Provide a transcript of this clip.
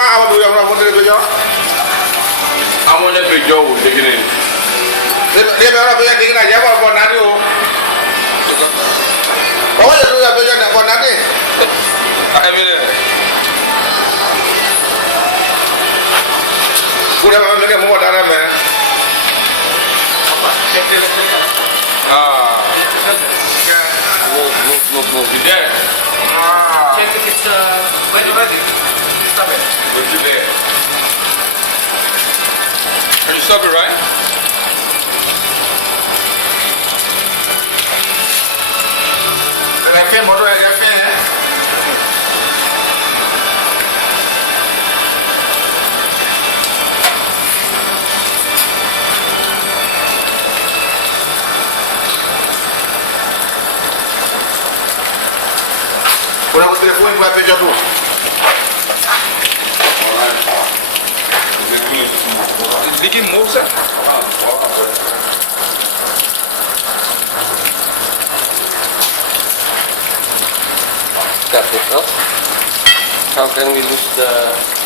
How do you want to do? I want to be Joe beginning. They are taking a job for Nadio. What do you have for nothing? I mean, put a little more than a man. Move. Yeah. Check if it's ready. Stop it. Put you there. Can you stop it, right? I can't motor. I can't. Pura o telefone que vai pedir a tua. Vicky moça. Got it up. How can we lose the